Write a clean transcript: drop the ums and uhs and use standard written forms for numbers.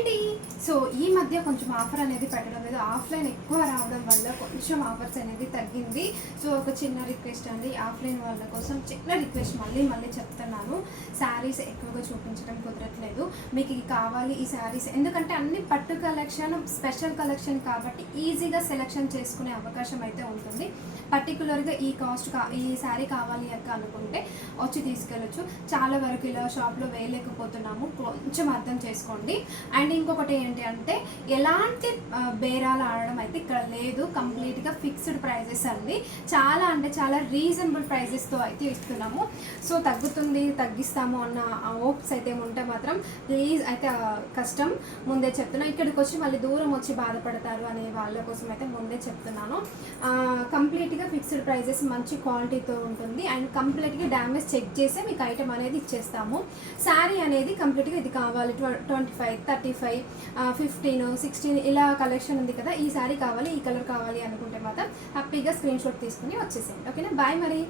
అండి. సో ఈ మధ్య కొంచెం ఆఫర్ అనేది పెట్టడం లేదు, ఆఫ్లైన్ ఎక్కువ రావడం వల్ల కొంచెం ఆఫర్స్ అనేది తగ్గింది. సో ఒక చిన్న రిక్వెస్ట్ అండి, ఆఫ్లైన్ వాళ్ళ కోసం చిన్న రిక్వెస్ట్ మళ్ళీ చెప్తున్నాను. శారీస్ ఎక్కువగా చూపించడం కుదరట్లేదు. మీకు ఇది కావాలి ఈ శారీస్, ఎందుకంటే అన్ని పట్టు కలెక్షన్ స్పెషల్ కలెక్షన్ కాబట్టి ఈజీగా సెలెక్షన్ చేసుకునే అవకాశం అయితే ఉంటుంది. పర్టికులర్గా ఈ శారీ కావాలి అనుకుంటే వచ్చి తీసుకెళ్ళచ్చు. చాలా వరకు ఇలా షాప్లో వేయలేకపోతున్నాము, కొంచెం అర్థం చేసుకోండి. అండ్ ఇంకొకటి ఏంటి అంటే ఎలాంటి బేరాలు ఆడడం అయితే ఇక్కడ లేదు, కంప్లీట్గా ఫిక్స్డ్ ప్రైజెస్ అండి. చాలా అంటే చాలా రీజనబుల్ ప్రైజెస్తో అయితే ఇస్తున్నాము. సో తగ్గిస్తాము అన్న హోప్స్ అయితే ఉంటే మాత్రం ప్లీజ్ అయితే కష్టం, ముందే చెప్తున్నా. ఇక్కడికి వచ్చి మళ్ళీ దూరం వచ్చి బాధపడతారు అనే వాళ్ళ కోసం అయితే ముందే చెప్తున్నాను. కంప్లీట్గా ఫిక్స్డ్ ప్రైజెస్, మంచి క్వాలిటీతో ఉంటుంది. అండ్ కంప్లీట్గా డ్యామేజ్ చెక్ చేసి మీకు ఐటమ్ అనేది ఇచ్చేస్తాము. శారీ అనేది కంప్లీట్గా ఇది కావాలి 25, 35, 15, 16 ఇలా కలెక్షన్ ఉంది కదా, ఈ శారీ కావాలి, ఈ కలర్ కావాలి అనుకుంటే మాత్రం హ్యాపీగా స్క్రీన్ షాట్ తీసుకుని వచ్చేసేయండి. ఓకేనా, బాయ్ మరి.